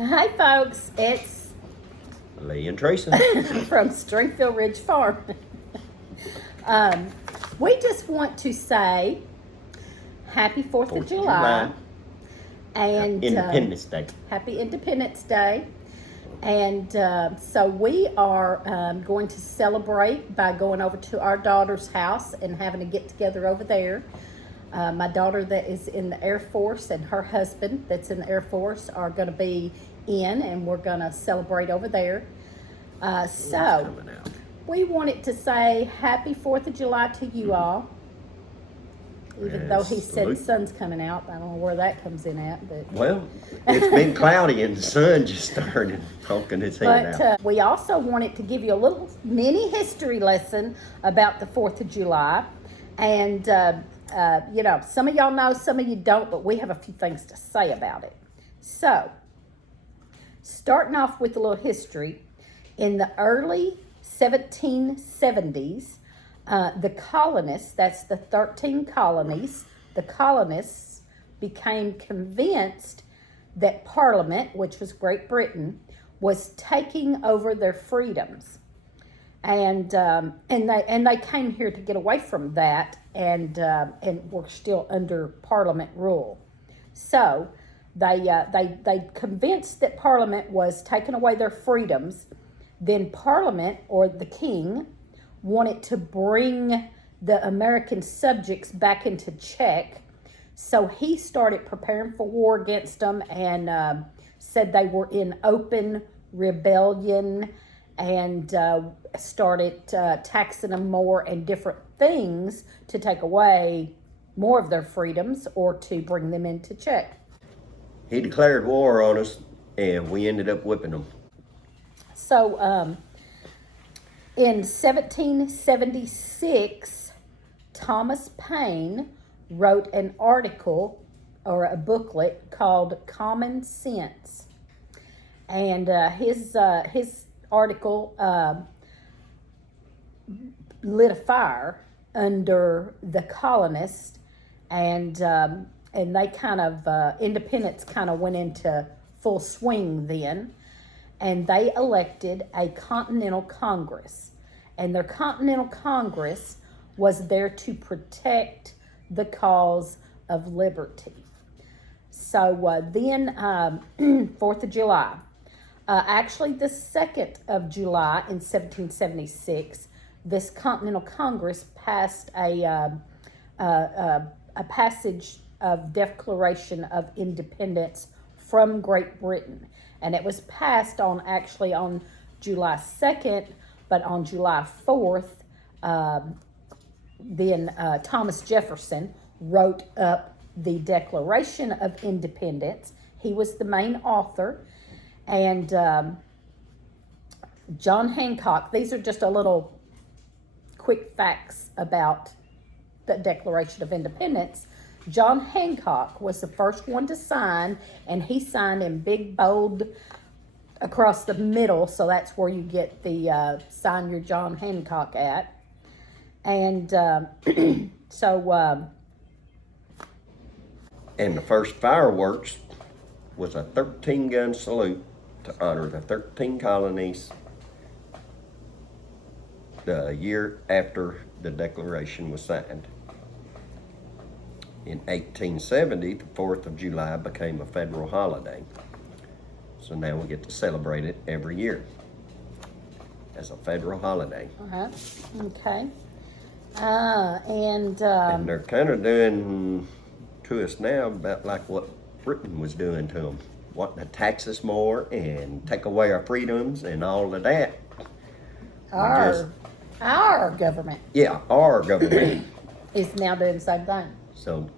Hi, folks. It's Lee and Teresa. from Stringfield Ridge Farm. We just want to say Happy 4th of July. And Independence Day. Happy Independence Day. And so we are going to celebrate by going over to our daughter's house and having a get together over there. My daughter that is in the Air Force and her husband that's in the Air Force are going to be in, and we're going to celebrate over there. So we wanted to say Happy 4th of July to you all. Even though he said the sun's coming out. I don't know where that comes in at. But well, it's been cloudy and the sun just started poking its head out. We also wanted to give you a little mini history lesson about the 4th of July. And, some of y'all know, some of you don't, but we have a few things to say about it. So, starting off with a little history, in the early 1770s, the colonists, that's the 13 colonies, the colonists became convinced that Parliament, which was Great Britain, was taking over their freedoms. And they came here to get away from that, and were still under Parliament rule. So they convinced that Parliament was taking away their freedoms. Then Parliament, or the king, wanted to bring the American subjects back into check. So he started preparing for war against them and said they were in open rebellion, and started taxing them more and different things to take away more of their freedoms or to bring them into check. He declared war on us, and we ended up whipping them. So, in 1776, Thomas Paine wrote an article or a booklet called Common Sense. And his article lit a fire under the colonists, and they kind of, independence kind of went into full swing then. And they elected a Continental Congress. And their Continental Congress was there to protect the cause of liberty. So then, 4th of July. Actually, the 2nd of July in 1776, this Continental Congress passed a passage of Declaration of Independence from Great Britain. And it was passed on July 2nd, but on July 4th, then Thomas Jefferson wrote up the Declaration of Independence. He was the main author. And John Hancock, these are just a little quick facts about the Declaration of Independence. John Hancock was the first one to sign, and he signed in big, bold across the middle, so that's where you get the sign your John Hancock at. And and the first fireworks was a 13-gun salute to honor the 13 colonies the year after the Declaration was signed. In 1870, the 4th of July became a federal holiday. So now we get to celebrate it every year as a federal holiday. Okay. And they're kind of doing to us now about like what Britain was doing to them, wanting to tax us more and take away our freedoms and all of that. Our government. Yeah, our government is now doing the same thing. So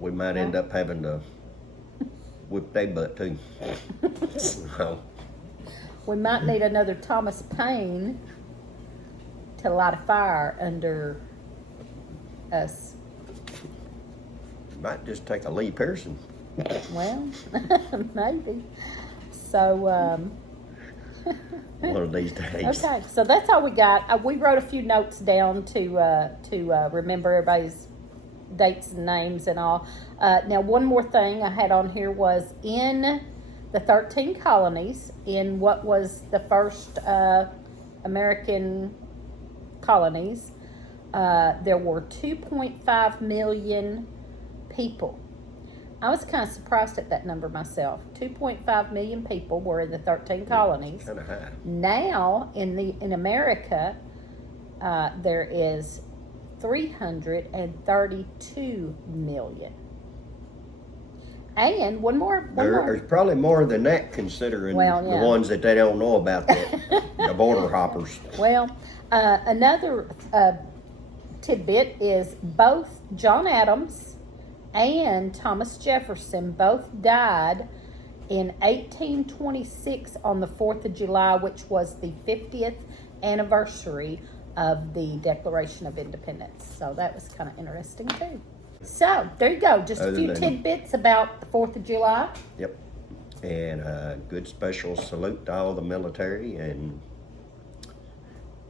we might end up having to whip their butt too. So we might need another Thomas Paine to light a fire under us. Might just take a Lee Pearson. Well, maybe. So, one of these days. Okay, so that's all we got. We wrote a few notes down to remember everybody's dates and names and all. Now, one more thing I had on here was in the 13 colonies in what was the first American colonies, there were 2.5 million people. I was kind of surprised at that number myself. 2.5 million people were in the 13 colonies. Kind of high. Now in America, there is 332 million. And one more. There's probably more than that, considering Well, the yeah. ones that they don't know about, the border hoppers. Well, another tidbit is both John Adams and Thomas Jefferson both died in 1826 on the 4th of July, which was the 50th anniversary of the Declaration of Independence. So that was kind of interesting too. So there you go, just a Other few than- tidbits about the 4th of July. Yep. And a good special salute to all the military and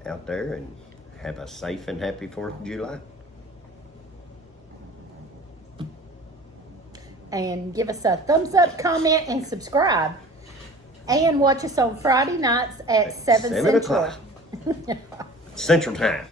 out there, and have a safe and happy 4th of July. And give us a thumbs up, comment, and subscribe. And watch us on Friday nights at 7 7 Central. o'clock. Central Time.